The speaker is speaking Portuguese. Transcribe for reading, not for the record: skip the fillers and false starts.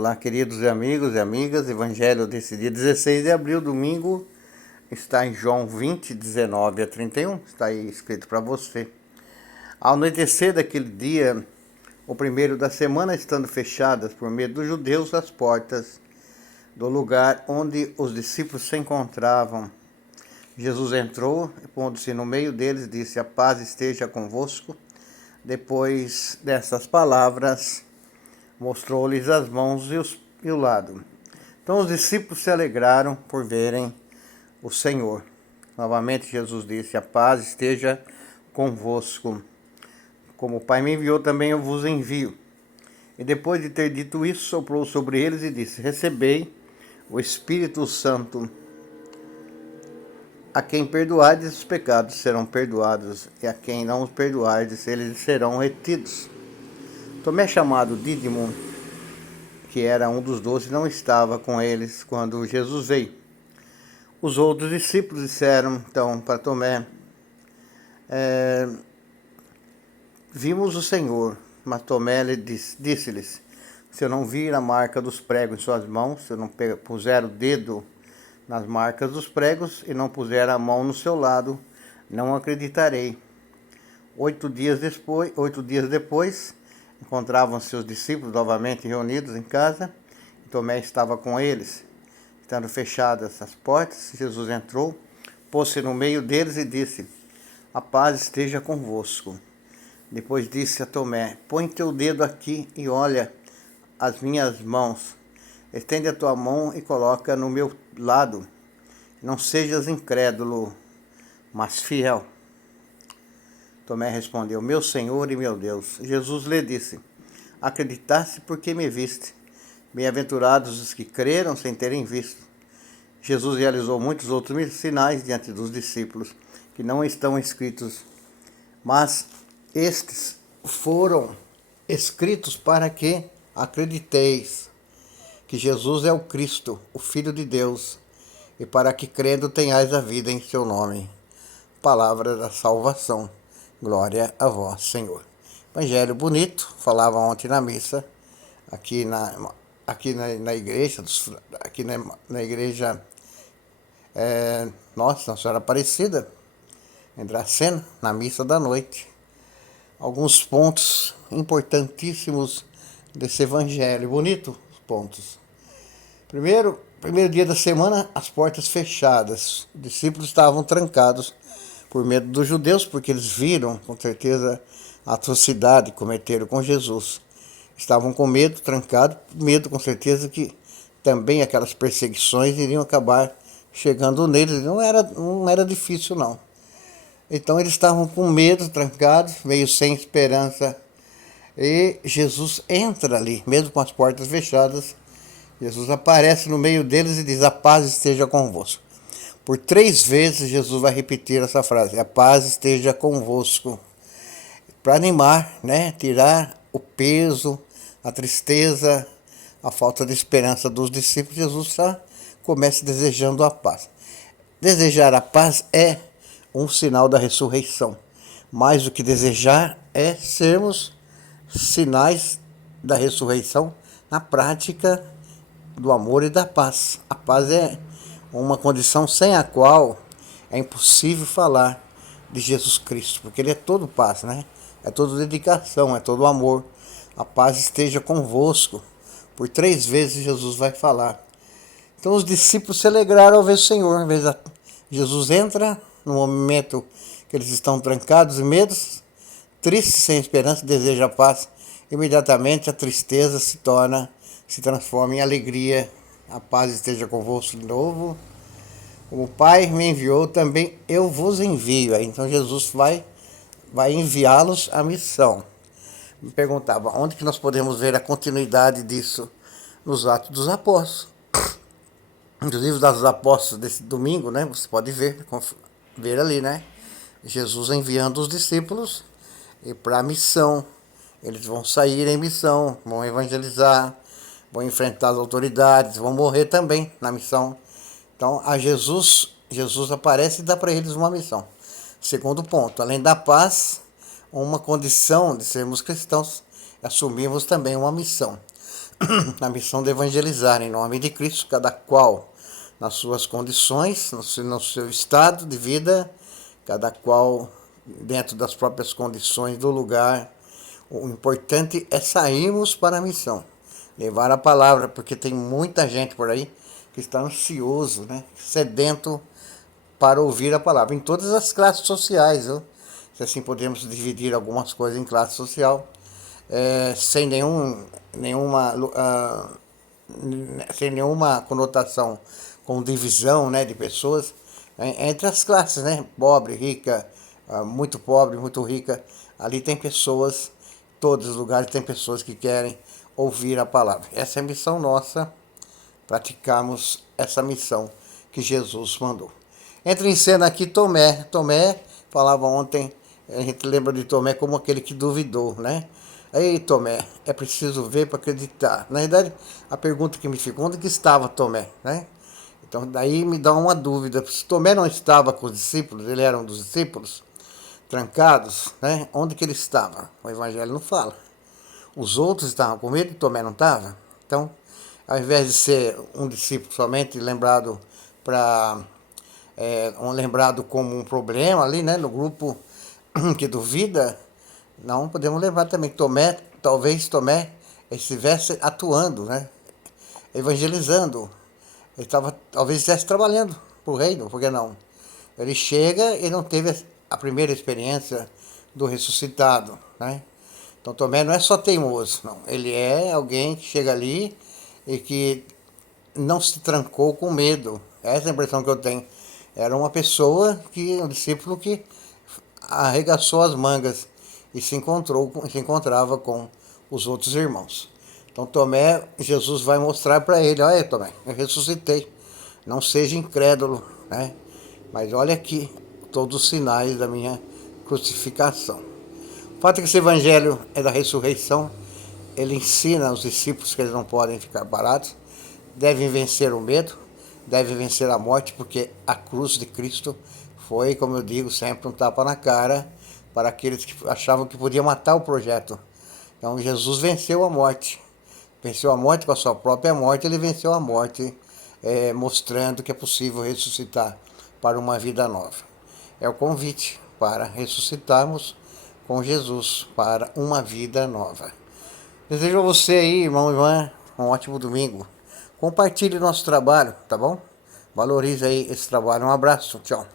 Olá, queridos amigos e amigas, Evangelho desse dia 16 de abril, domingo, está em João 20, 19 a 31, está aí escrito para você. Ao anoitecer daquele dia, o primeiro da semana, estando fechadas por medo dos judeus as portas do lugar onde os discípulos se encontravam, Jesus entrou e, pondo-se no meio deles, disse: "A paz esteja convosco." Depois dessas palavras, mostrou-lhes as mãos e o lado. Então os discípulos se alegraram por verem o Senhor. Novamente Jesus disse: "A paz esteja convosco. Como o Pai me enviou, também eu vos envio." E depois de ter dito isso, soprou sobre eles e disse: "Recebei o Espírito Santo. A quem perdoardes os pecados serão perdoados, e a quem não os perdoardes, eles serão retidos." Tomé, chamado Dídimo, que era um dos 12, não estava com eles quando Jesus veio. Os outros discípulos disseram então para Tomé: "Vimos o Senhor." Mas Tomé disse-lhes: "Se eu não vir a marca dos pregos em suas mãos, se eu não puser o dedo nas marcas dos pregos e não puser a mão no seu lado, não acreditarei." 8 dias depois, encontravam-se os discípulos novamente reunidos em casa, e Tomé estava com eles. Estando fechadas as portas, Jesus entrou, pôs-se no meio deles e disse: "A paz esteja convosco." Depois disse a Tomé: "Põe teu dedo aqui e olha as minhas mãos. Estende a tua mão e coloca no meu lado. Não sejas incrédulo, mas fiel." Tomé respondeu: "Meu Senhor e meu Deus." Jesus lhe disse: "Acreditaste porque me viste. Bem-aventurados os que creram sem terem visto." Jesus realizou muitos outros sinais diante dos discípulos, que não estão escritos, mas estes foram escritos para que acrediteis que Jesus é o Cristo, o Filho de Deus, e para que crendo tenhais a vida em seu nome. Palavra da salvação. Glória a vós, Senhor. Evangelho bonito, falava ontem na missa, aqui na igreja, na igreja Nossa Senhora Aparecida, em Dracena, na missa da noite. Alguns pontos importantíssimos desse evangelho, bonito pontos. Primeiro dia da semana, as portas fechadas. Os discípulos estavam trancados por medo dos judeus, porque eles viram, com certeza, a atrocidade que cometeram com Jesus. Estavam com medo, trancados, medo com certeza que também aquelas perseguições iriam acabar chegando neles. Não era difícil, não. Então eles estavam com medo, trancados, meio sem esperança. E Jesus entra ali, mesmo com as portas fechadas. Jesus aparece no meio deles e diz: "A paz esteja convosco." Por 3 vezes Jesus vai repetir essa frase: "A paz esteja convosco." Para animar, né? Tirar o peso, a tristeza, a falta de esperança dos discípulos. Jesus já começa desejando a paz. Desejar a paz é um sinal da ressurreição. Mais do que desejar é sermos sinais da ressurreição na prática do amor e da paz. A paz é uma condição sem a qual é impossível falar de Jesus Cristo, porque ele é todo paz, né? É todo dedicação, é todo amor. A paz esteja convosco. Por 3 vezes Jesus vai falar. Então os discípulos se alegraram ao ver o Senhor. Jesus entra no momento que eles estão trancados e medos, tristes, sem esperança, deseja a paz. Imediatamente a tristeza se transforma em alegria. A paz esteja convosco de novo. Como o Pai me enviou, também eu vos envio. Então Jesus vai enviá-los à missão. Me perguntava, onde que nós podemos ver a continuidade disso? Nos Atos dos Apóstolos. Nos livros dos Apóstolos desse domingo, né? Você pode ver ali, né? Jesus enviando os discípulos para a missão. Eles vão sair em missão, vão evangelizar, vão enfrentar as autoridades, vão morrer também na missão. Então, Jesus aparece e dá para eles uma missão. Segundo ponto, além da paz, uma condição de sermos cristãos, assumirmos também uma missão. na missão de evangelizar em nome de Cristo, cada qual nas suas condições, no seu estado de vida, cada qual dentro das próprias condições do lugar. O importante é sairmos para a missão, levar a palavra, porque tem muita gente por aí que está ansioso, né, sedento para ouvir a palavra, em todas as classes sociais, viu? Se assim podemos dividir algumas coisas em classe social, sem sem nenhuma conotação com divisão, né, de pessoas, entre as classes, né, pobre, rica, muito pobre, muito rica, ali tem pessoas, todos os lugares tem pessoas que querem ouvir a palavra. Essa é a missão nossa, praticarmos essa missão que Jesus mandou. Entra em cena aqui Tomé. Tomé falava ontem, a gente lembra de Tomé como aquele que duvidou, né? Ei, Tomé, é preciso ver para acreditar. Na verdade, a pergunta que me ficou, onde que estava Tomé, né? Então, daí me dá uma dúvida. Se Tomé não estava com os discípulos, ele era um dos discípulos, trancados, né? Onde que ele estava? O Evangelho não fala. Os outros estavam com medo e Tomé não estava. Então, ao invés de ser um discípulo somente lembrado lembrado como um problema ali, né, no grupo que duvida, não podemos lembrar também que talvez Tomé estivesse atuando, né, evangelizando. Talvez estivesse trabalhando para o reino, por que não? Ele chega e não teve a primeira experiência do ressuscitado, né? Então Tomé não é só teimoso, não. Ele é alguém que chega ali e que não se trancou com medo. Essa é a impressão que eu tenho. Era uma pessoa um discípulo que arregaçou as mangas e se encontrava com os outros irmãos. Então Tomé, Jesus vai mostrar para ele, olha Tomé, eu ressuscitei, não seja incrédulo, né? Mas olha aqui todos os sinais da minha crucificação. O fato é que esse evangelho é da ressurreição, ele ensina aos discípulos que eles não podem ficar parados, devem vencer o medo, devem vencer a morte, porque a cruz de Cristo foi, como eu digo, sempre um tapa na cara para aqueles que achavam que podia matar o projeto. Então Jesus venceu a morte com a sua própria morte, ele venceu a morte, mostrando que é possível ressuscitar para uma vida nova. É o convite para ressuscitarmos com Jesus para uma vida nova. Desejo a você aí, irmão e irmã, um ótimo domingo. Compartilhe nosso trabalho, tá bom? Valorize aí esse trabalho. Um abraço, tchau.